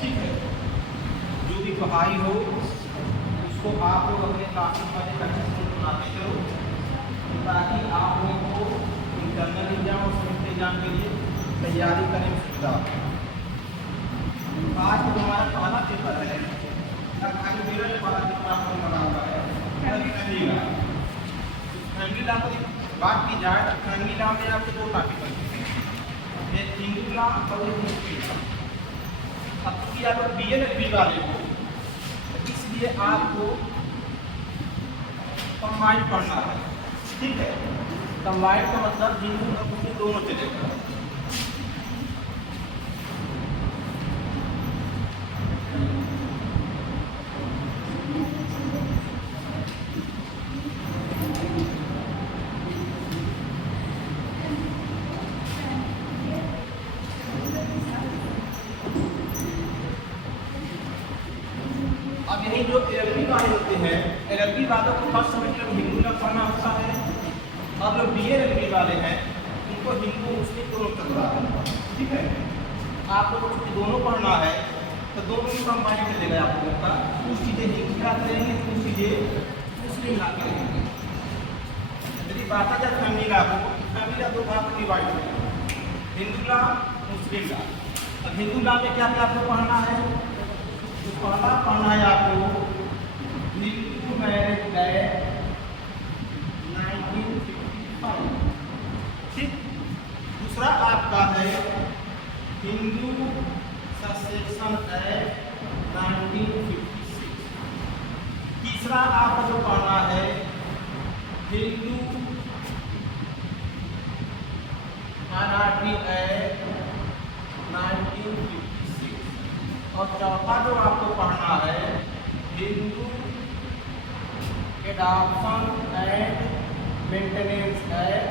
ठीक है। जो भी पढ़ाई हो उसको आप लोग अपने क्लासेस वाले अच्छे से बनाते चलो, ताकि आप लोगों को इंटरनल एग्जाम और सेमेस्टर एग्जाम के लिए तैयारी करने में सुविधा हो। आज तो हमारा पहला पेपर है, मेरा जो पहला पेपर आपको बना हुआ है फैमिली लॉ। फैमिली लॉ को बात की जाए तो फैमिली लॉ में आपके दो टॉपिक बनते हैं, एक हिंदू लॉ और एक मुस्लिम लॉ। अब चूँकि आप लोग BA वाले हो, इसलिए आपको कंबाइंड पढ़ना है। ठीक है, कंबाइंड का मतलब हिंदू और मुस्लिम दोनों चलेगा। अब यही जो LLB वाले होते हैं, LLB वालों को फर्स्ट सेमेस्टर में हिंदू लॉ पढ़ना होता है, और जो BA वाले हैं उनको हिंदू मुस्लिम दोनों चलता है। ठीक है, आप लोगों को दोनों पढ़ना है तो दोनों ही कंबाइंड चलेगा आप लोगों का। कुछ चीज़ें हिंदू लॉ करेंगे, कुछ चीज़ें मुस्लिम लॉ करेंगे। यदि बात आ जाए फैमिली लॉ को, फैमिली लॉ दो भाग में डिवाइड है, हिंदू लॉ, मुस्लिम लॉ। अब हिंदू लॉ में क्या क्या आपको पढ़ना है? तो पहला पढ़ना है आपको हिंदू मैरिज एक्ट 1955। ठीक, दूसरा आपका है हिंदू सक्सेशन एक्ट 1956। तीसरा आपका जो पढ़ना है हिंदू अनार्की एक्ट 1956। और चौथा जो आपको पढ़ना है Hindu adoption and maintenance act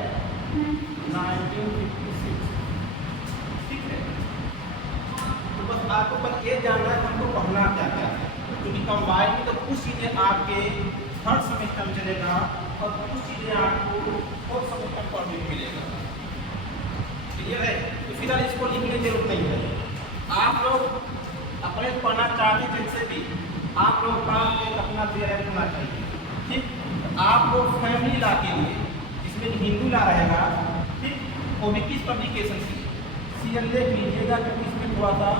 1956। ठीक है, तो बस आपको बस ये जानना है हमको पढ़ना क्या क्या है, क्योंकि कंबाइंड में तो कुछ चीज़ें आपके थर्ड सेमेस्टर में चलेगा और कुछ चीज़ें आपको फोर्थ सेमेस्टर में पढ़ने को मिलेगा। क्लियर है? तो फिलहाल इसको लिखने की जरूरत नहीं है। आप लोग अपने पढ़ना चाहते जिनसे भी आप लोग का एक अपना तैयारी होना चाहिए। ठीक, आप लोग फैमिली लॉ के लिए जिसमें हिंदू लॉ रहेगा, ठीक, वो भी किस पब्लिकेशन से CL देख लीजिएगा, क्योंकि इसमें थोड़ा सा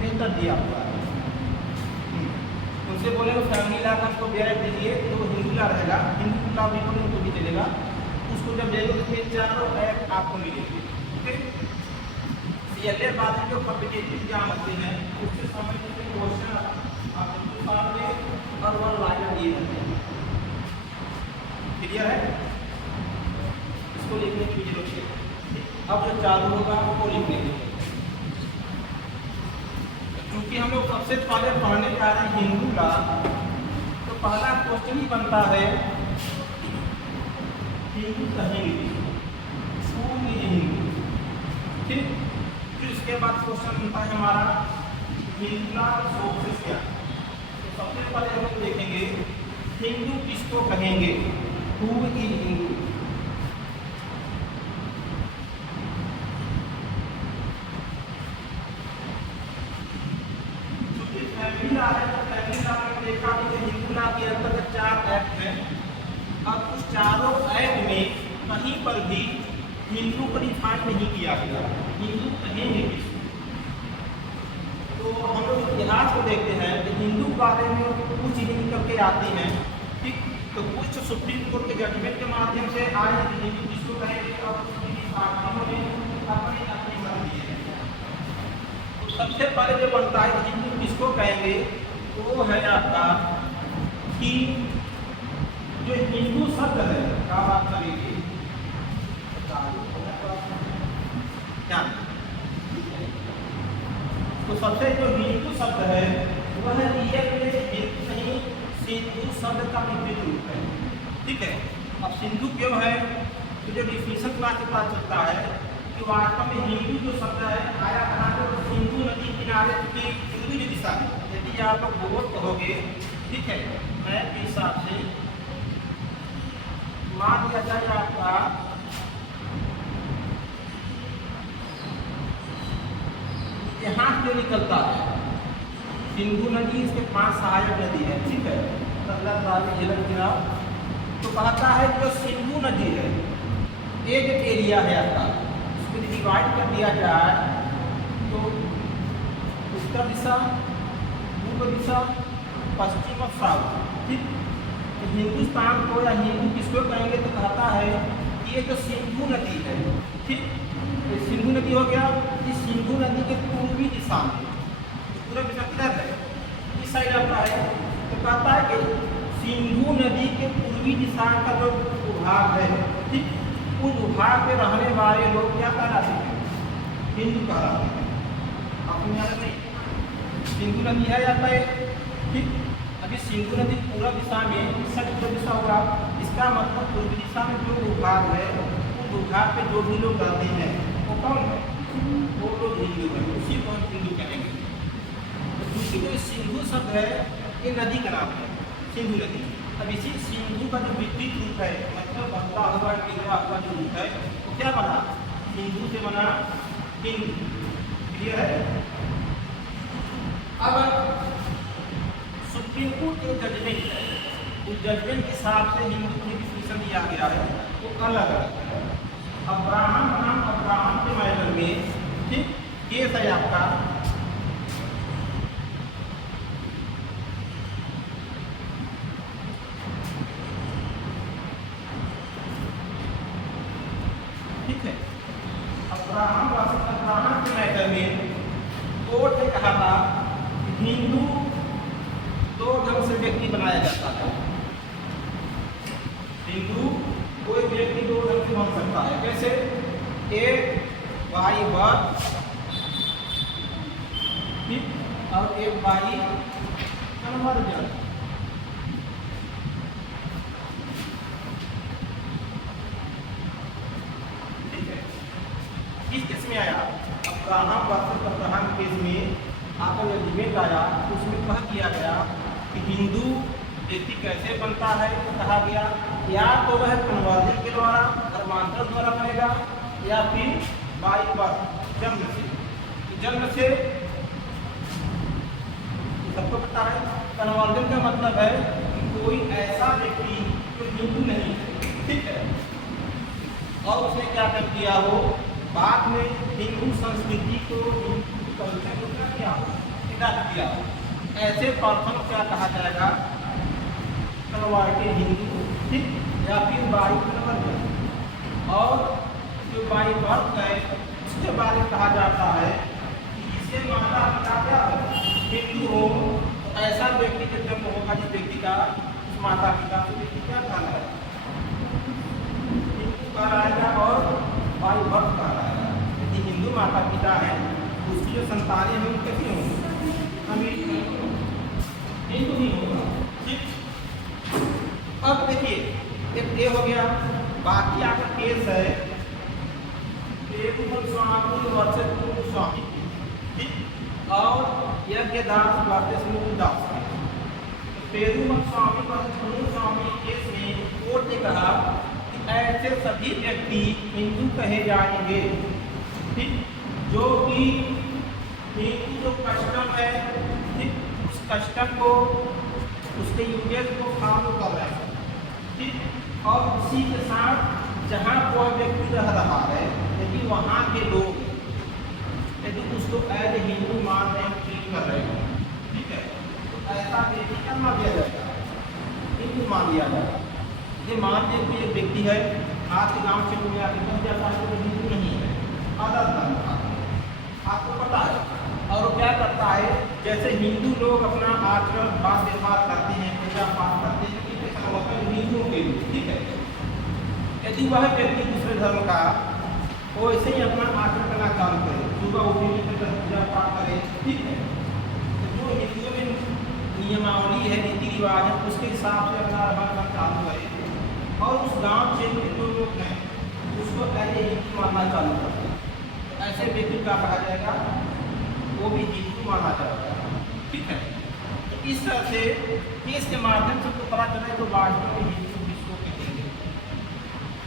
बेहतर दिया हुआ है। उनसे बोलेगा फैमिली लॉ का उसको बेहतर दीजिए तो हिंदू लॉ रहेगा, हिंदू लॉ भी बोलेंगे तो भी चलेगा। उसको जब देंगे तो फिर चारों ऐप आपको मिलेंगे। ओके, CL बाद में जो कॉम्पिटिटिव एग्जाम होते हैं उससे संबंधित क्वेश्चन आप सामने और वन लाइन दिए जाते हैं। क्लियर है? इसको लिखने की जरूरत है। अब जो चालू होगा वो लिखने की जरूरत है, क्योंकि हम लोग सबसे पहले पढ़ने जा रहे हैं हिंदू लॉ। तो पहला क्वेश्चन ही बनता है हिंदू कहेंगे कौन है हिंदू। ठीक, फिर इसके बाद क्वेश्चन बनता है हमारा हिंदू लॉ सोर्सेस क्या। तो सबसे पहले हम लोग देखेंगे हिंदू किसको कहेंगे, हु इज हिंदू। क्योंकि फैमिली लॉ है तो फैमिली लॉ में देखा कि हिंदू लॉ के अंतर्गत 4 एक्ट हैं। अब उस चारों एक्ट में कहीं पर भी हिंदू को डिफाइन नहीं किया गया, हिंदू कहेंगे किसको। तो हम लोग इतिहास को देखते हैं कि हिंदू के बारे में कुछ चीज़ें निकल के आती हैं। ठीक, तो कुछ सुप्रीम कोर्ट के जजमेंट के माध्यम से आए कि हिंदू किसको कहेंगे और पार्टियों ने अपने अपने मत दिए हैं। तो सबसे पहले जो बनता है हिंदू किसको कहेंगे, वो है आपका कि जो हिंदू शब्द है, क्या बात करेंगे क्या। तो सबसे जो हिंदू शब्द है वह रियल में हिंदू नहीं सिंधु शब्द का विपरीत रूप है। ठीक है, अब सिंधु क्यों है, तो जो डिफिनेशन क्लास के पास चलता है कि वास्तव में हिंदू जो शब्द है आया कहाँ से, सिंधु नदी किनारे की हिंदू जो दिशा है। यदि आप लोग बोध कहोगे, ठीक है, मैप के हिसाब से मान लिया जाए आपका यहाँ जो निकलता है सिंधु नदी इसके 5 सहायक नदी है, ठीक है। अगला सवाल ये लग गया, तो कहता है जो सिंधु नदी है एक एरिया है आपका, उसको डिवाइड कर दिया जाए तो उत्तर दिशा, पूर्व दिशा, पश्चिम और साउथ, ठीक। तो हिंदुस्तान को या हिंदू किसको कहेंगे तो कहता है कि ये जो सिंधु नदी है, ठीक, तो सिंधु नदी हो गया, इस सिंधु नदी के पूर्वी दिशा में, पूर्व दिशा किधर है, इस साइड आता है, तो कहता है कि सिंधु नदी के पूर्वी दिशा का जो भूभाग है, ठीक, उस भूभाग में रहने वाले लोग क्या कहलाते हैं, हिंदू कहलाते हैं। आपको याद नहीं, सिंधु नदी है आता है, ठीक। अभी सिंधु नदी पूर्व दिशा में, इस साइड पूर्व दिशा होगा, इसका मतलब पूर्वी दिशा में जो भूभाग है, उस भूभाग पे जो भी लोग रहते हैं वो कौन है, वो लोग हिंदू है, उसी को हम हिंदू कहेंगे। तो दूसरी जो सिंधु शब्द है ये नदी का नाम है, सिंधु नदी। अब इसी सिंधु का जो विपरीत रूप है, मतलब बदला हुआ गिरा हुआ जो रूप है वो क्या बना, सिंधु से बना हिंदू, क्लियर है। अब सुप्रीम कोर्ट के जजमेंट है, उस जजमेंट के हिसाब से हिंदू की डिफिनेशन दिया गया है वो अलग अलग है। अब्राहम नाम अब्राहम के मैटर में, ठीक, केस है आपका, ठीक है। अब्राहम के मैटर में कोर्ट ने कहा था कि हिंदू दो ढंग से व्यक्ति बनाया जाता है, हिंदू कोई व्यक्ति दो ढंग से बन सकता है, कैसे, एक बाई बर्थ, ठीक, और एक बाई कन्वर्जन, किस केस में आया, अब्राहम वर्सेस अब्राहम केस में आपका जो जजमेंट आया उसमें कह दिया गया कि हिंदू व्यक्ति कैसे बनता है, तो कहा गया या तो वह कन्वर्जन के द्वारा, धर्मांतरण द्वारा बनेगा, या फिर बाई बर्थ, जन्म से। जन्म से सबको पता है, कन्वर्जन का मतलब है कि कोई ऐसा व्यक्ति जो हिंदू नहीं है, ठीक है, और उसने क्या कर दिया हो, बाद में हिंदू संस्कृति को, हिंदू कल्चर को क्या किया हो, विकास किया हो, ऐसे पर्सन को क्या कहा जाएगा, कन्वर्टेड हिंदू, ठीक, या फिर बाई कन्वर्जन। और जो बाई बर्थ है उसके बारे में कहा जाता है कि जिसे माता पिता क्या हिंदू हो, तो ऐसा व्यक्ति जब जन्म होगा जिस व्यक्ति का, उस माता पिता से व्यक्ति क्या कहना है, हिंदू कहलाएगा और बाई बर्थ कहलाएगा। यदि हिंदू माता पिता है उसकी जो संतानें हैं वो कैसी होंगी, अमीर हिंदू ही होगा, ठीक। अब देखिए एक ये हो गया, बाकी आपका केस है पेरुमल स्वामी वर्सेस कुमुद स्वामी, ठीक, और यज्ञदास वर्सेस मुकुदास। पेरुमल स्वामी वर्सेस कुमुद स्वामी केस में कोर्ट ने कहा कि ऐसे सभी व्यक्ति हिंदू कहे जाएंगे, ठीक, जो कि हिंदू जो कस्टम है, ठीक, उस कस्टम को, उसके यूजेस को फॉलो कर रहे हैं, ठीक, और उसी के साथ जहाँ कोई व्यक्ति रह रहा है, यदि वहाँ के लोग यदि उसको एज हिंदू मान रहे हैं, ट्रीट कर रहे हैं, ठीक है, तो ऐसा व्यक्ति क्या मान दिया जाएगा, हिंदू मान लिया जाएगा। ये मान लिया कि एक व्यक्ति है, आपके गाँव से कोई आगे बन जाता है तो हिंदू नहीं है, अदर धर्म का, आपको पता है, और वो क्या करता है, जैसे हिंदू लोग अपना आचरण बात व्यवहार करते हैं, पूजा पाठ करते हैं, हिंदुओं के लिए, ठीक है, यदि वह व्यक्ति दूसरे धर्म का वो ऐसे ही अपना आचरण करना चालू करे, सुबह उठने से पूजा पाठ करे, ठीक है, तो जो हिंदुओं में नियमावली है, रीति रिवाज है, उसके हिसाब से अपना रहना चालू करे, और उस गांव क्षेत्र के जो लोग हैं उसको ऐसे हिंदू मानना चालू करते हैं, तो ऐसे व्यक्ति का कहा जाएगा वो भी हिंदू माना जाएगा, ठीक है। तो इस तरह से केस के माध्यम से तो पता चले तो वास्तव में हिंदू किसको कहेंगे।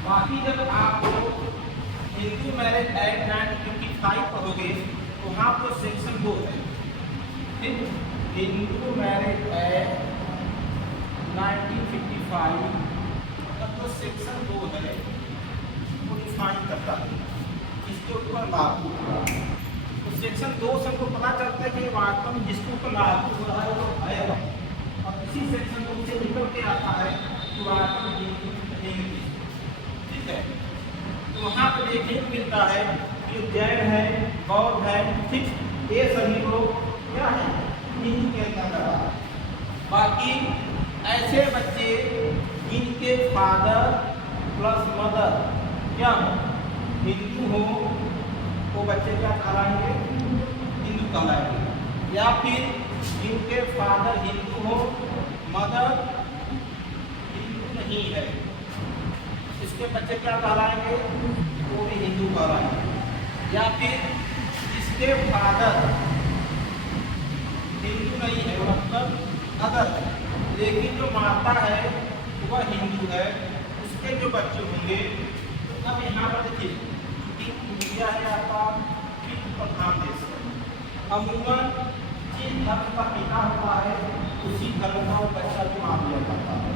बाकी जब आप हिंदू मैरिज एक्ट 1955 पढ़ोगे तो वहाँ पर सेक्शन 2 है, ठीक, हिंदू मैरिज एक्ट 1955 का जो सेक्शन 2 है वो डिफाइन करता है इसके ऊपर लागू होगा। तो सेक्शन 2 से हमको पता चलता है कि वास्तव में जिसके ऊपर लागू हो रहा है वो है, और इसी सेक्शन 2 से निकल के आता है कि वास्तव में हिंदू कहेंगे। ठीक है, तो वहाँ पर देखने को मिलता है कि जैन है, बौद्ध है, ठीक, ये सभी लोग क्या है, हिंदू के अंतर्गत। बाकी ऐसे बच्चे जिनके फादर प्लस मदर क्या हो, हिंदू हो, वो बच्चे क्या कहलाएंगे, हिंदू कहलाएंगे। या फिर जिनके फादर हिंदू हो, मदर हिंदू नहीं है, इसके बच्चे क्या कहलाएंगे, वो भी हिंदू कहलाएंगे। या फिर जिसके फादर हिंदू नहीं है, मतलब अदर है, लेकिन जो माता है वह हिंदू है, उसके जो बच्चे होंगे। तो अब यहाँ पर देखिए कि इंडिया है आपका हिंदू प्रधान देश है, अमूमन जिस धर्म का पिता होता है उसी धर्म का वो बच्चा भी मान लिया जाता है।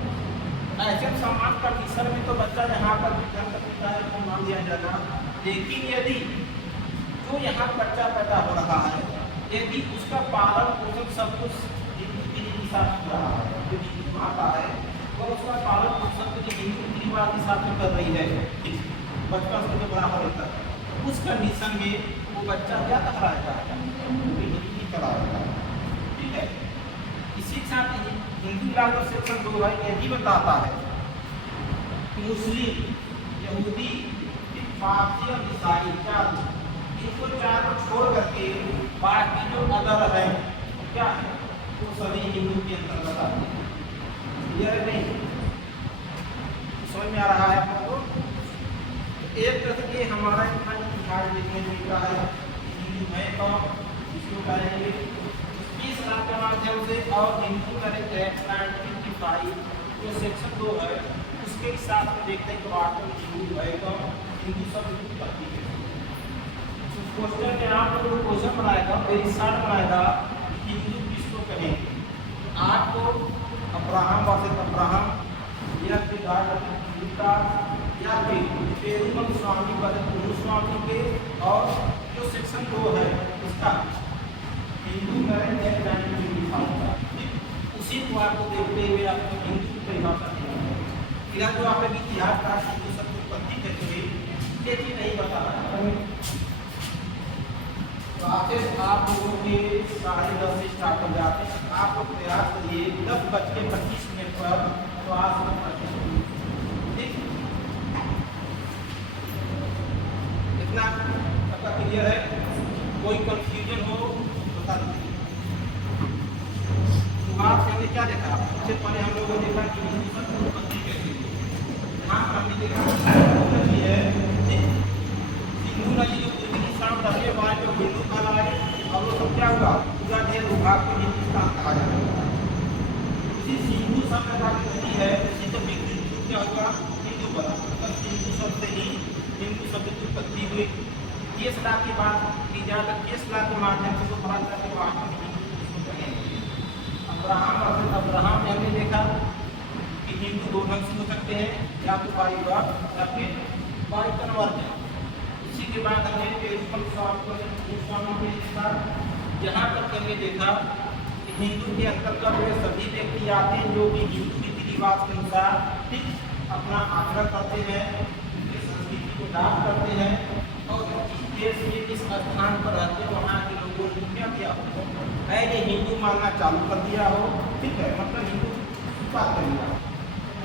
ऐसे सम्मान कंडीशन में तो बच्चा यहाँ पर धर्म का पिता है तो मान लिया जाएगा, लेकिन यदि जो यहाँ बच्चा पैदा हो रहा है यदि उसका पालन पोषण सब कुछ हिंदू के साथ हो रहा है, जो हिंदू माता है वो उसका पालन पोषण जो हिंदू रिवाज के साथ कर रही है, बचपन से जो बड़ा होने तक, उस कंडीशन में वो बच्चा क्या कहलाएगा, हिंदू ही कहलाएगा। ठीक है, इसी के साथ हिंदू लॉ का सेक्शन 2 है, ये भी बताता है मुस्लिम, यहूदी, पारसी और ईसाई, चार, इनको चार को छोड़ करके बाकी जो अदर है क्या है, वो सभी हिंदू के अंतर्गत आते हैं। क्लियर नहीं, समझ में आ रहा है आप लोगों को? एक तरह से हमारा इतना इतिहास देखने को मिलता है, हिंदू है तो इसको कहेंगे इस रात के माध्यम से, और हिंदू मैरिज एक्ट 1955 जो सेक्शन 2 है उसके हिसाब से देखते हैं कि वास्तव में हिंदू है तो हिंदू सब उत्पत्ति है। क्वेश्चन में आप लोगों को क्वेश्चन बनाएगा, वेरी शार्ट बनाएगा, हिंदू किसको कहेंगे। आपको अब्राहम वर्सेस अब्राहम, या फिर गीता, या फिर पेरुमल स्वामी वर्सेस गुरुस्वामी के, और जो सेक्शन 2 है उसका हिंदू मैरिज एक्ट 1955 उसी को आपको देखते हुए आपको हिंदू की परिभाषा देना है। इधर जो आप इतिहास का हिंदू शब्द उत्पत्ति कहते हुए ये चीज नहीं बता रहा है। तो आप लोगों के 10:30 से स्टार्ट हो जाते हैं, आप लोग प्रयास करिए 10:25 पर क्लास में पढ़ें। ठीक, इतना सबका क्लियर है? कोई कंफ्यूजन हो बता दीजिए। तो आप हमने क्या देखा, सबसे पहले हम लोगों ने देखा कि हिंदू शब्द उत्पत्ति कैसे हुई। हाँ, हमने देखा है हिंदू नदी जो पूर्वी दिशा में रहने वाले जो हिंदू कहलाए, और वो सब क्या हुआ, पूरा देश विभाग को हिंदुस्तान कहा जाता है। इसी सिंधु सभ्यता की नदी है, इसी तो विकृत क्या हुआ, हिंदू बना, तो सिंधु शब्द से ही हिंदू शब्द की उत्पत्ति हुई। केस लॉ की बात की जाए तो केस लॉ के माध्यम से तो पता चला कि वहाँ पर अब्राहम और अब्राहम ने हमने देखा कि हिंदू दो ढंग से हो सकते हैं, या तो बाई बर्थ या फिर बाई कन्वर्जन। इसी के बाद हमने पेरुमल स्वामी के साथ जहाँ तक हमने देखा कि हिंदू के अंतर्गत वे सभी व्यक्ति आते हैं जो कि हिंदू रीति रिवाज के अनुसार ठीक अपना आचरण करते हैं, उनकी संस्कृति को दान करते हैं, और जिस देश में जिस स्थान पर रहते हैं वहाँ के लोगों ने क्या किया हो, ऐसे हिंदू मानना चालू कर दिया हो। ठीक है, मतलब हिंदू बात कर दिया,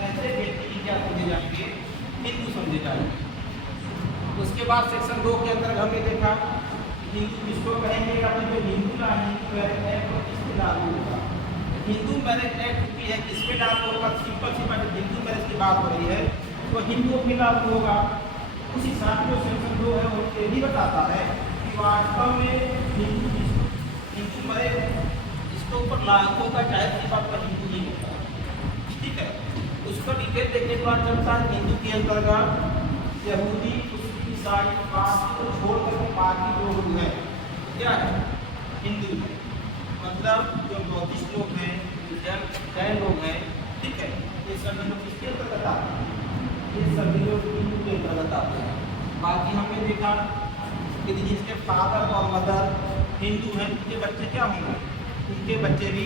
ऐसे व्यक्ति की क्या समझे जाएंगे, हिंदू समझे जाएंगे। उसके बाद सेक्शन 2 के अंदर हमने देखा हिंदू किसको कहेंगे, या फिर जो हिंदू ना हिंदू मैरिज एक्ट को किस पे लागू होगा। हिंदू मैरिज एक्ट की है किस पे लागू होगा, सिंपल सी बात, हिंदू मैरिज की बात हो रही है तो हिंदुओं पे लागू होगा। उस हिसाब से जो सेक्शन 2 है वो ये भी बताता है कि वास्तव में हिंदू मैरिज इसके ऊपर लागू होगा, चाहे किसी बात पर हिंदू नहीं होगा। ठीक है, उसको डिटेल देखने के बाद चलता है हिंदू के अंतर्गत यहूदी, ईसाई, पारसी को छोड़ कर बाकी जो लोग हैं क्या है, हिंदू है। मतलब जो बौद्धिस्ट लोग हैं, जैन लोग हैं, ठीक है, ये सभी लोग किसके अंतर्गत आते हैं? ये सभी लोग हिंदू के अंतर्गत आते हैं। बाकी हमने देखा कि जिसके फादर और मदर हिंदू हैं उनके बच्चे क्या होंगे? उनके बच्चे भी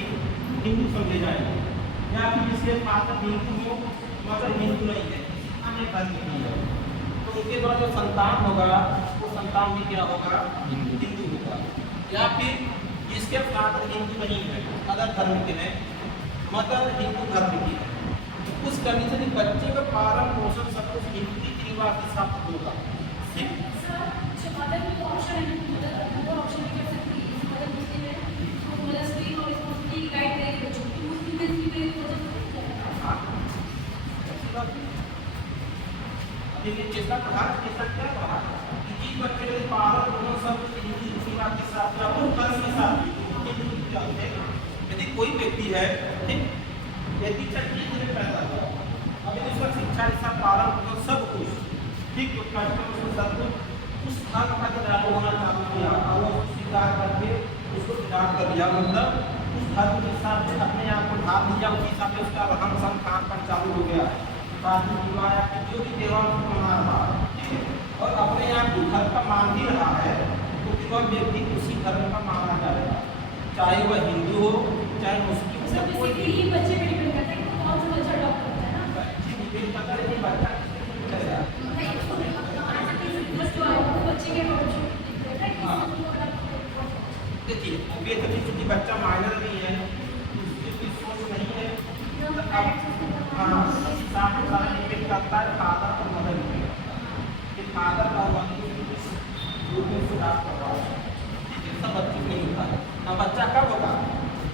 हिंदू समझे जाएंगे। या फिर जिसके फादर हिंदू हो मगर हिंदू नहीं है, अन्य धर्म की है, तो उनके द्वारा जो संतान होगा वो संतान भी क्या होगा? हिंदू होगा। या फिर जिसके फादर हिंदू नहीं है, अदर धर्म के हैं, मदर हिंदू धर्म की है, तो उस कंडीशन में बच्चे का पालन पोषण सब कुछ हिंदू रीति रिवाज के साथ होगा। ठीक, चेष्टा कहा, चेष्टा क्या कहा कि जिस बच्चे के पालन पोषण सब कुछ हिंदू रीति रिवाज के साथ या उन धर्म के साथ, यदि कोई व्यक्ति है, ठीक, यदि में पैदा हुआ, अभी उसका शिक्षा दीक्षा पालन पोषण सब कुछ ठीक, जो कार्यक्रम सब कुछ उस धर्म का जो लागू होना चालू किया और वो स्वीकार करके उसको स्वीकार कर दिया, मतलब उस धर्म के हिसाब से अपने आप को ढाल दिया, उस हिसाब से उसका रहन सहन खान पान चालू हो गया, शादी विवाह या जो भी त्यौहार मना रहा है, ठीक है, और अपने आप को धर्म का मान भी रहा है, तो फिर वह व्यक्ति उसी धर्म का माना जाएगा, चाहे वह हिंदू हो चाहे मुस्लिम हो, कोई भी बच्चे पे डिपेंड करता है कि कौन सा बच्चा अडॉप्ट करता है ना, डिपेंड करता है कि बच्चा चलेगा। देखिए अभी तक चूंकि बच्चा माइनर नहीं है, उसकी कोई सोच नहीं है, हाँ साथ सारा डिपेंड करता है फादर और मदर पे कि फादर और मदर रूप में सुधार कर रहा है, सब बच्चे नहीं होता है। अब बच्चा कब होगा?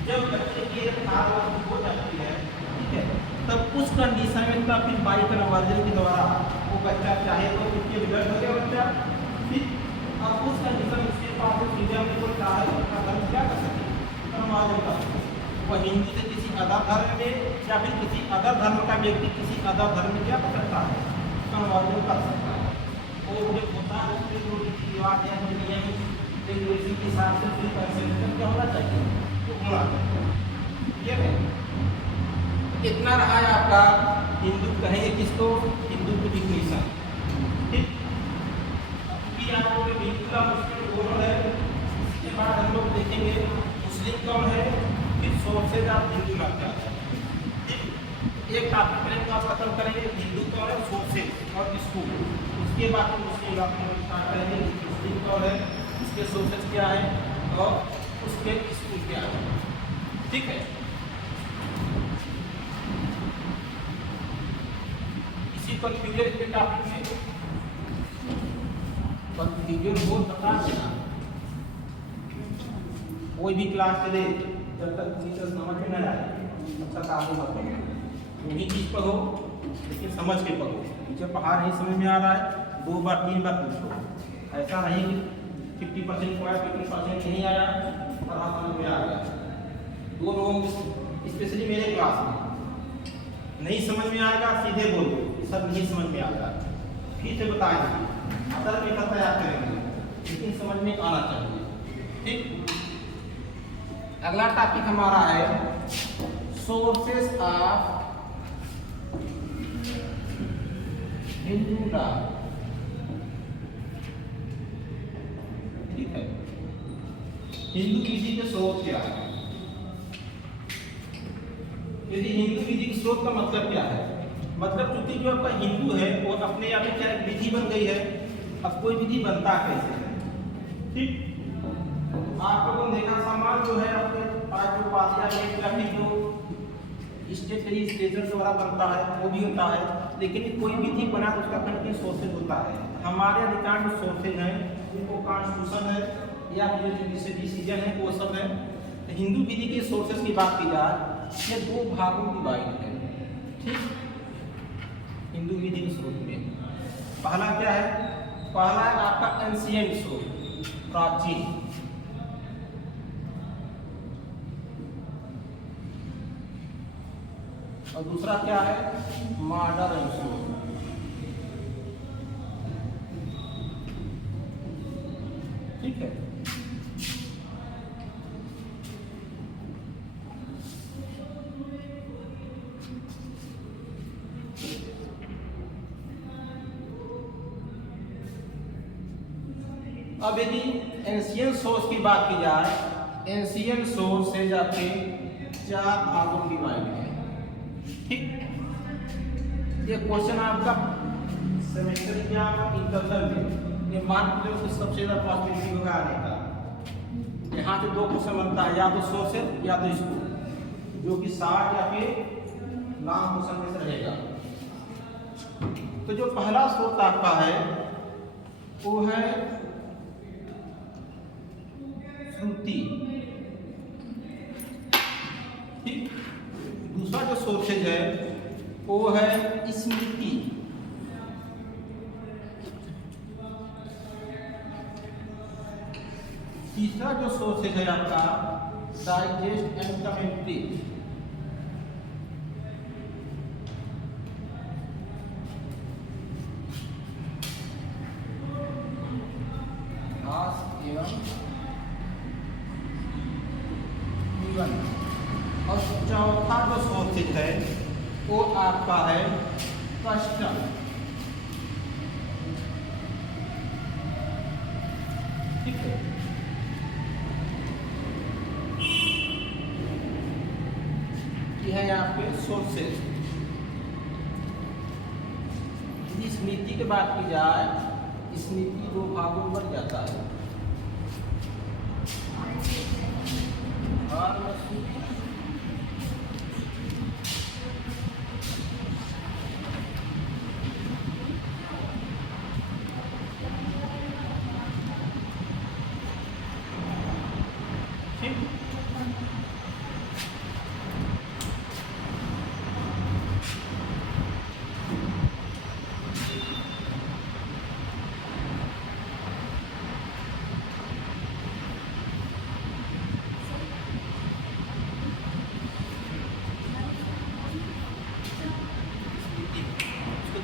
जब बच्चे की एक हालत हो जाती है, ठीक है, तब उस कंडीशन में तब फिर बाई कन्वर्जन के द्वारा वो बच्चा चाहे तो उसके ब्लड हो गया बच्चा, फिर अब उस कंडीशन उसके पास इंडिया में कोई चाहे तो अपना धर्म क्या कर सकते, कन्वर्जन कर सकते, वह हिंदू से किसी अदर धर्म में या फिर किसी अदर धर्म का व्यक्ति किसी अदर धर्म में क्या कर सकता है? कन्वर्जन कर सकता है। और जो होता है उसके जो रीति रिवाज है, जो नियम रेगुलेशन के हिसाब से फिर कंसेंट क्या होना चाहिए, तो होना चाहिए। ठीक है, इतना रहा है आपका हिंदू कहेंगे किसको? हिंदू की डिफिनेशन, ठीक, क्योंकि आपको हिंदू का मुस्लिम दोनों है, इसके बाद हम लोग देखेंगे मुस्लिम कौन है, फिर सोर्सेज आप हिंदू लग जाते हैं, ठीक, एक टॉपिक पहले आप खत्म करेंगे हिंदू कौन है, सोर्सेज और स्कूल, उसके बाद मुस्लिम आप स्टार्ट करेंगे मुस्लिम कौन है, उसके सोर्सेज क्या है और उसके स्कूल क्या है, ठीक है। इसी कंफ्यूजन के टॉपिक में कंफ्यूजन हो बता देना, कोई भी क्लास चले जब तक टीचर समझ में न आए तब तक आगे मत बढ़ो, वही चीज़ पढ़ो लेकिन समझ के पढ़ो, टीचर पढ़ा नहीं समझ में आ रहा है 2 बार 3 बार पूछो, ऐसा नहीं कि 50% को आया 50% नहीं आया पढ़ा समझ में आ गया। 2 लोग स्पेशली मेरे क्लास में नहीं समझ में आएगा सीधे बोल दो सब नहीं समझ में आता, फिर से बताएंगे अदर में तैयार करेंगे लेकिन समझ में आना चाहिए, ठीक। अगला टॉपिक हमारा है सोर्सेस ऑफ हिंदू लॉ, ठीक है, हिंदू विधि के स्रोत क्या है? यदि हिंदू विधि के स्रोत का मतलब क्या है? मतलब चूंकि जो आपका हिंदू है वो अपने आप में क्या एक विधि बन गई है, अब कोई विधि बनता कैसे है, ठीक। आप लोगों ने देखा समाज जो है अपने पास जो पादिया में या फिर जो स्टेट द्वारा बनता है वो भी होता है, लेकिन कोई विधि बना तो उसका कंटिन्यू सोर्सेज होता है। हमारे अधिकांश सोर्सेज हैं उनको कॉन्स्टिट्यूशन है या फिर जो डिसीजन है वो सब है। तो हिंदू विधि के सोर्सेज की बात की जाए ये 2 भागों में डिवाइड है, ठीक। हिंदू विधि के स्रोत में पहला क्या है? पहला है आपका एंशिएंट सोर्स, प्राचीन, और दूसरा क्या है? मॉडर्न सोर्स, ठीक है। अब यदि एंशियंट सोर्स की बात की जाए, एंशियंट सोर्स से जाके 4 भागों में डिवाइड है। ठीक, ये क्वेश्चन आपका सेमेस्टर एग्जाम इंटरनल में ये मान लो कि सबसे ज़्यादा पॉसिबिलिटी होगा आने का। यहाँ से 2 क्वेश्चन बनता है, या तो सोर्सेज या तो इसको, जो कि 60 या फिर लॉन्ग क्वेश्चन में से रहेगा। तो जो पहला स्रोत आपका है वो है श्रुति। ठीक, दूसरा जो सोर्सेज है वो है स्मृति। तीसरा जो सोर्सेज है आपका डाइजेस्ट एंड कमेंट्री। और चौथा जो सोर्सेज है वो आपका है कस्टम। ठीक है, ये है आपके सोर्सेज। यदि स्मृति की बात की जाए, स्मृति 2 भागों में बढ़ जाता है।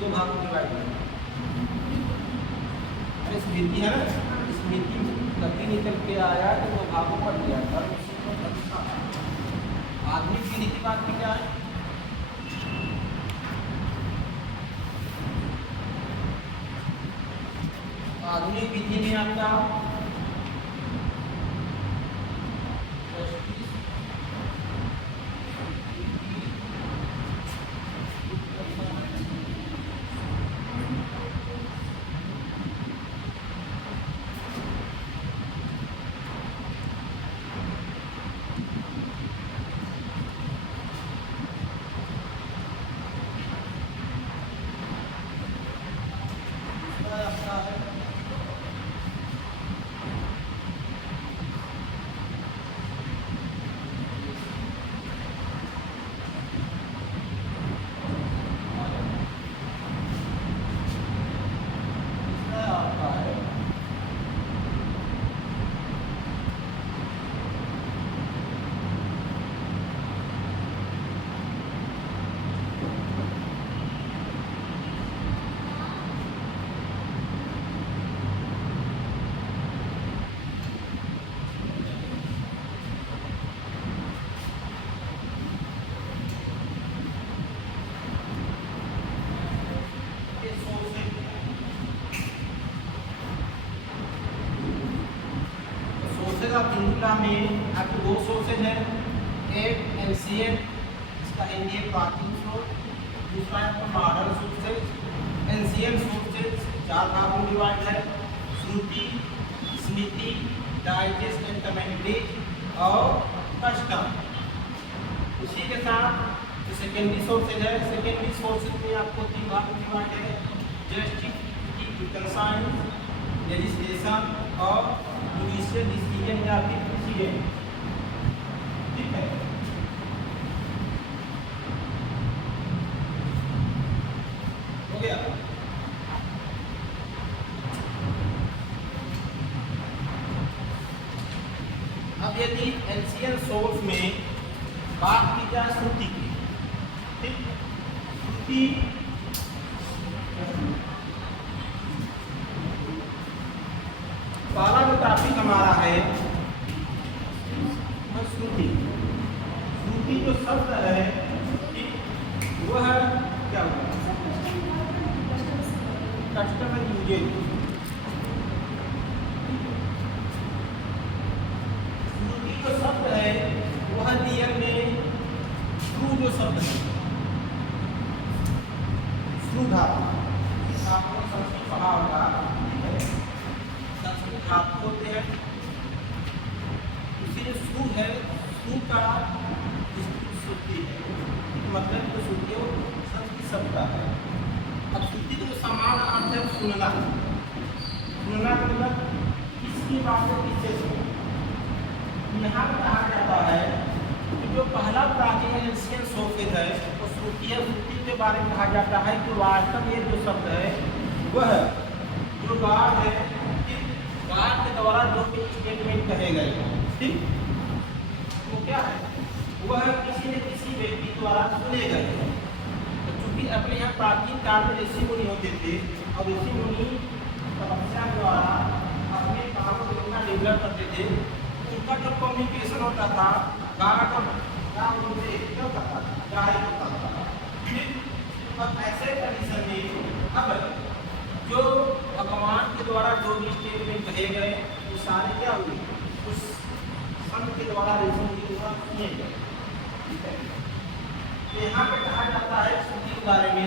दो भाग में डिवाइड है। अरे स्मृति है ना, स्मृति गति निकल के आया तो 2 भागों पर दिया था। आधुनिक विधि की बात की क्या है, आधुनिक विधि में आपका इंडिया में आपके 2 सोर्सेज हैं, एक एंशिएंट, इसका हिंदी है प्राचीन स्रोत, दूसरा है आपका मॉडर्न सोर्सेज। एंशिएंट सोर्सेज 4 भागों में डिवाइड है, श्रुति, स्मृति, डाइजेस्ट एंड कमेंट्री और कस्टम। उसी के साथ जो सेकेंडरी सोर्सेज है, सेकेंडरी सोर्सेज में आपको 3 भाग में डिवाइड है, जस्टिफिकेशन साइंस, लेजिस्लेशन और जुडिशियल डिसीजन या फिर प्रोसीजर। ठीक है, हो गया। अब यदि एंशिएंट सोर्स में बात की जाए श्रुति की, ठीक, श्रुति पहला जो टॉपिक हमारा है श्रुति। श्रुति जो शब्द है, ठीक, वो है क्या होगा, कस्टमर यूजेज। शब्द है। श्रु धातु, आपने संस्कृत पढ़ा होगा, ठीक है, संस्कृत धातु होते हैं। इसी जो श्रु है, श्रु का श्रुति है, मतलब जो श्रुति है वो संस्कृत शब्द का है। अब श्रुति का जो समान अर्थ है सुनना, सुनना का मतलब किसकी बात को किससे सुनना। यहाँ पर कहा जाता है कि जो पहला प्राचीन एशियन सोफित है वो श्रुति है। श्रुति के बारे में कहा जाता है कि वास्तव में जो शब्द है वह जो गाड है, गाड के द्वारा जो भी स्टेटमेंट कहे गए, ठीक, वो क्या है, वह किसी न किसी व्यक्ति द्वारा सुने गए। तो चूंकि अपने यहाँ प्राचीन काल में ऋषि मुनि होते थे और ऋषि मुनि तपस्या द्वारा अपने कामों को इतना डेवलप करते थे, उनका जो कम्युनिकेशन होता था गाड उनसे होता था, डायरेक्ट होता था, ठीक। और ऐसे कंडीशन में अब जो भगवान के द्वारा जो भी स्टेटमेंट कहे गए वो सारे क्या हुए, उस संत के द्वारा ऋषि के द्वारा सुने गए, ठीक है। तो यहाँ पे कहा जाता है श्रुति के बारे में,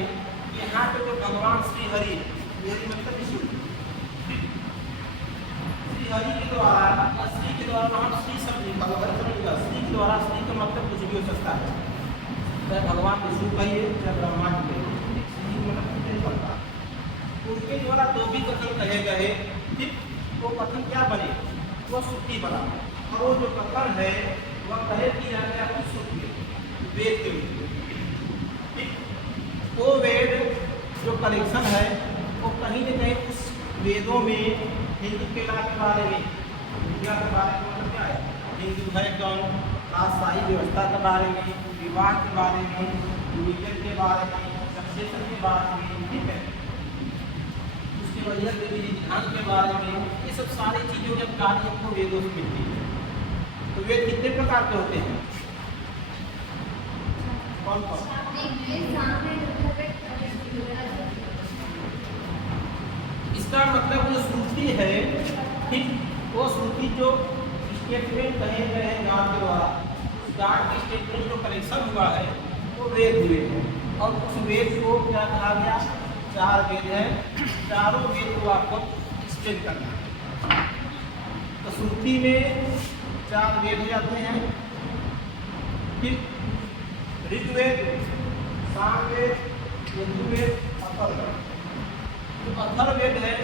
यहाँ पे जो भगवान श्री हरि, हरि मतलब विष्णु, श्री हरि के द्वारा, श्री के द्वारा वहाँ श्री शब्द लिखा हुआ है, श्री के द्वारा, श्री का मतलब कुछ भी हो सकता है, चाहे भगवान विष्णु कहिए चाहे ब्रह्मा जी कहिए, श्री मतलब कुछ नहीं बनता। उनके द्वारा जो भी कथन कहे गए, ठीक, वो कथन क्या बने, वो श्रुति बना। और वो जो कथन है वह कहे कि जाता है श्रुति वेद के रूप में, ठीक। वो वेद जो कलेक्शन है वो कहीं न कहीं उस वेदों में हिंदू के लाभ के बारे में, दुनिया के बारे में, मतलब क्या है, हिंदू है कौन, राजशाही व्यवस्था के बारे में, विवाह के बारे में, रिलीजन के बारे में, सक्सेशन के बारे में, ठीक है, उसके वजह से विधान के बारे में, ये सब सारी चीज़ों जब कार्य हमको वेदों से मिलती है। तो वेद कितने प्रकार के होते हैं, कौन कौन? इसका मतलब जो श्रुति है, ठीक, वो श्रुति जो स्टेटमेंट कहे गए हैं गाड के द्वारा, उस गाड के स्टेटमेंट जो कलेक्शन हुआ है वो वेद हुए हैं। और उस वेद को क्या कहा गया, 4 वेद हैं, चारों वेद को आपको एक्सप्लेन करना है। तो श्रुति में 4 वेद हो जाते हैं, ठीक, ऋग्वेद, सामवेद, यजुर्वेद, अथर्ववेद। जो अथर्ववेद है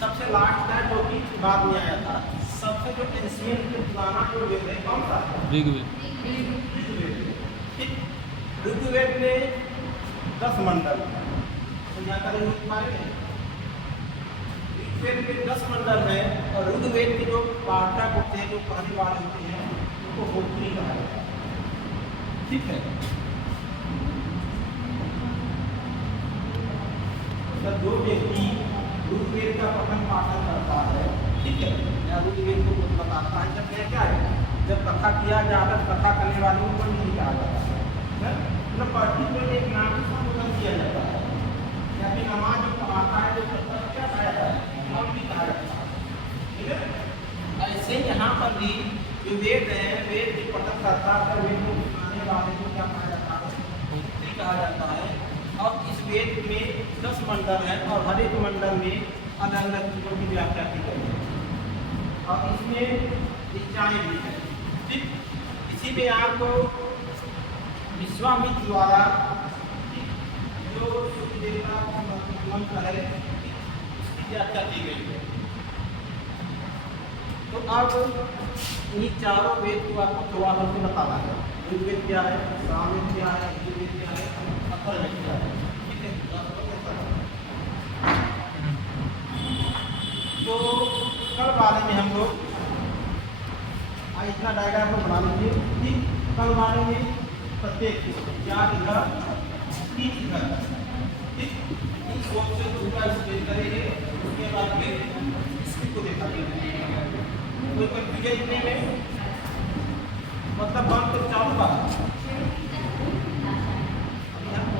सबसे लास्ट है, जो कि बाद में आया था। सबसे जो एंशिएंट पुराना जो वेद है कौन सा? ऋग्वेद, ठीक। ऋग्वेद में 10 मंडल, तो यहाँ का ऋग्वेद में 10 मंडल है। और ऋग्वेद के जो पाठक होते हैं, जो पढ़ने वाले होते हैं, उनको होत्री कहा जाता है, ठीक है। तो जो व्यक्ति ऋग्वेद का पठन पाठन करता है, ठीक है, या ऋग्वेद को बताता है, जब क्या है, जब कथा किया जाता है, कथा करने वालों को नहीं कहा जाता है, मतलब पर्टिकुलर एक नाम से संबोधन किया जाता है, या फिर नमाज जो पढ़ाता है, जो क्या कहा जाता है, नाम भी कहा जाता है, ठीक है। ऐसे यहाँ पर भी जो वेद है, वेद जो पठन करता है, वेद को सुनाने वाले को क्या कहा जाता है, होत्री कहा जाता है। और इस वेद में 10 मंडल हैं और हर एक मंडल में अलग अलग चीज़ों की व्याख्या की गई है और इसमें दिशाएं भी हैं, ठीक। इसी में आपको विश्वामित्र द्वारा जो देवता मंत्र है उसकी व्याख्या की गई है। तो अब इन्हीं चारों वेद को आपको थोड़ा करके बताना है, ऋग्वेद क्या है, सामवेद क्या है, यजुर्वेद क्या है, अथर्ववेद क्या है, ठीक है। तो कल वाले में हम लोग इतना डायग्राम को बना लीजिए, ठीक। कल वाले में प्रत्येक 4 इधर 3 इधर, ठीक, इस बॉक्स से पूरा स्केच करेंगे। उसके बाद फिर इसको देखा कोई कंफ्यूजन इतने में